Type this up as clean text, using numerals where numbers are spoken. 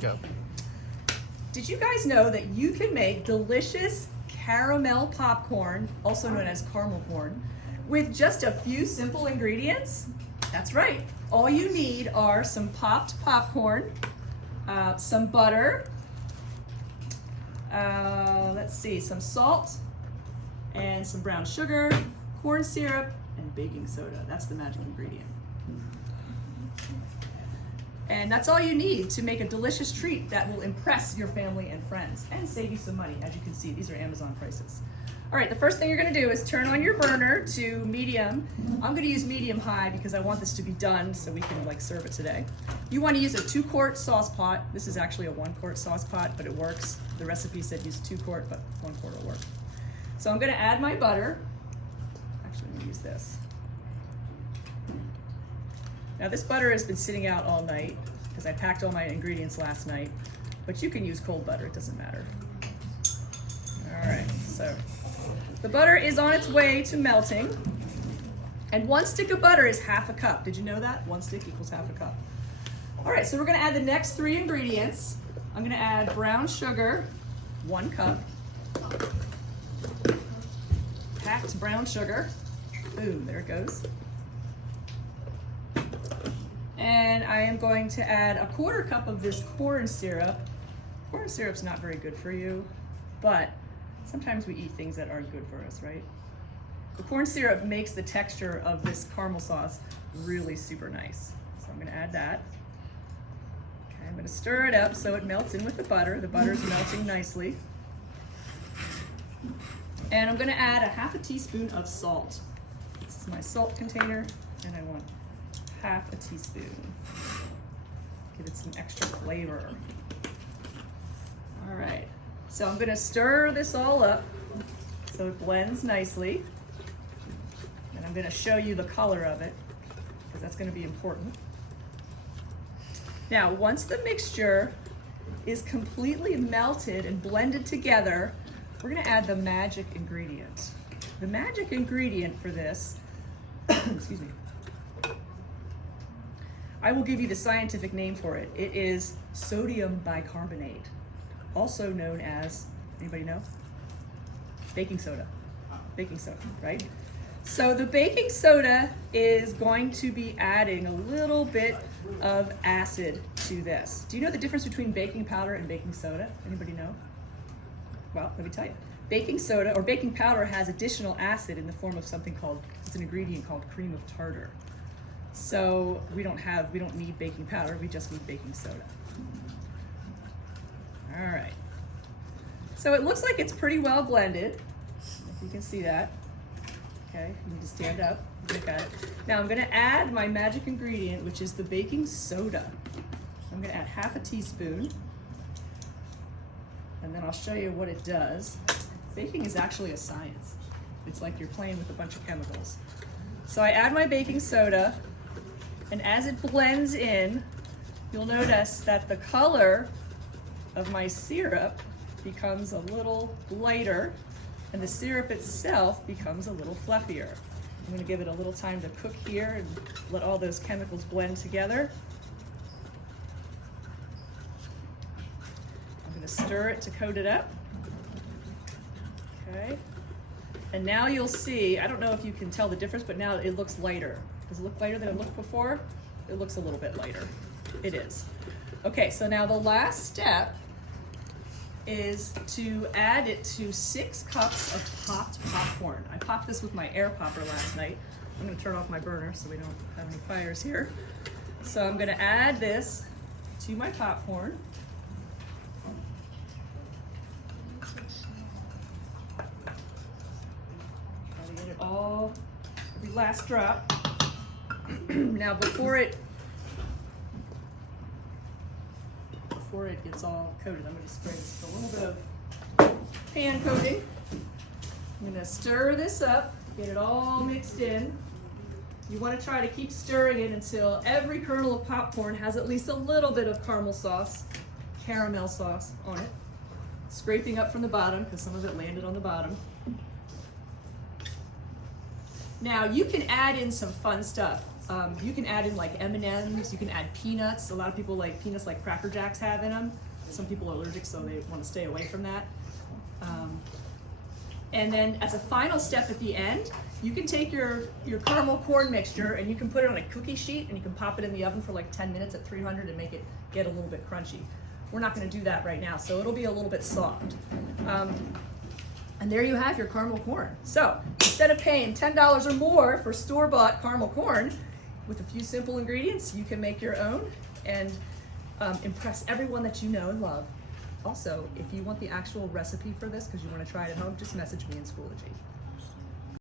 Go. Did you guys know that you can make delicious caramel popcorn, also known as caramel corn, with just a few simple ingredients? That's right. All you need are some popped popcorn, some butter, let's see, some salt, and some brown sugar, corn syrup, and baking soda. That's the magic ingredient. And that's all you need to make a delicious treat that will impress your family and friends and save you some money. As you can see, these are Amazon prices. All right, the first thing you're gonna do is turn on your burner to medium. I'm gonna use medium high because I want this to be done so we can serve it today. You wanna use a 2-quart sauce pot. This is actually a 1-quart sauce pot, but it works. The recipe said use 2-quart, but 1 quart will work. So I'm gonna add my butter. Actually, I'm gonna use this. Now this butter has been sitting out all night because I packed all my ingredients last night, but you can use cold butter, it doesn't matter. All right, so the butter is on its way to melting, and 1 stick of butter is half a cup. Did you know that? 1 stick equals half a cup. All right, so we're gonna add the next 3 ingredients. I'm gonna add brown sugar, 1 cup, packed brown sugar, boom, there it goes. And I am going to add a 1/4 cup of this corn syrup. Corn syrup's not very good for you, but sometimes we eat things that aren't good for us, right? The corn syrup makes the texture of this caramel sauce really super nice. So I'm gonna add that. Okay, I'm gonna stir it up so it melts in with the butter. The butter's melting nicely. And I'm gonna add a 1/2 teaspoon of salt. This is my salt container, and I want 1/2 teaspoon. Give it some extra flavor. All right, so I'm gonna stir this all up so it blends nicely. And I'm gonna show you the color of it because that's gonna be important. Now, once the mixture is completely melted and blended together, we're gonna add the magic ingredient. The magic ingredient for this, excuse me, I will give you the scientific name for it. It is sodium bicarbonate, also known as, anybody know? Baking soda. Baking soda, right? So the baking soda is going to be adding a little bit of acid to this. Do you know the difference between baking powder and baking soda? Anybody know? Well, let me tell you. Baking soda or baking powder has additional acid in the form of something called, it's an ingredient called cream of tartar. So we don't need baking powder, we just need baking soda. All right. So it looks like it's pretty well blended, if you can see that. Okay, you need to stand up, look at it. Now I'm gonna add my magic ingredient, which is the baking soda. I'm gonna add 1/2 teaspoon, and then I'll show you what it does. Baking is actually a science. It's like you're playing with a bunch of chemicals. So I add my baking soda, and as it blends in, you'll notice that the color of my syrup becomes a little lighter, and the syrup itself becomes a little fluffier. I'm gonna give it a little time to cook here and let all those chemicals blend together. I'm gonna stir it to coat it up. Okay. And now you'll see, I don't know if you can tell the difference, but now it looks lighter. Does it look lighter than it looked before? It looks a little bit lighter. It is. Okay, so now the last step is to add it to 6 cups of popped popcorn. I popped this with my air popper last night. I'm gonna turn off my burner so we don't have any fires here. So I'm gonna add this to my popcorn. Gotta get it all, every last drop. Now before it gets all coated, I'm going to spray just a little bit of pan coating. I'm going to stir this up, get it all mixed in. You want to try to keep stirring it until every kernel of popcorn has at least a little bit of caramel sauce on it. Scraping up from the bottom because some of it landed on the bottom. Now you can add in some fun stuff. You can add in like M&Ms, you can add peanuts. A lot of people like peanuts like Cracker Jacks have in them. Some people are allergic, so they want to stay away from that. And then as a final step at the end, you can take your caramel corn mixture and you can put it on a cookie sheet and you can pop it in the oven for like 10 minutes at 300 and make it get a little bit crunchy. We're not going to do that right now, so it'll be a little bit soft. And there you have your caramel corn. So instead of paying $10 or more for store-bought caramel corn, with a few simple ingredients, you can make your own and impress everyone that you know and love. Also, if you want the actual recipe for this because you want to try it at home, just message me in Schoology.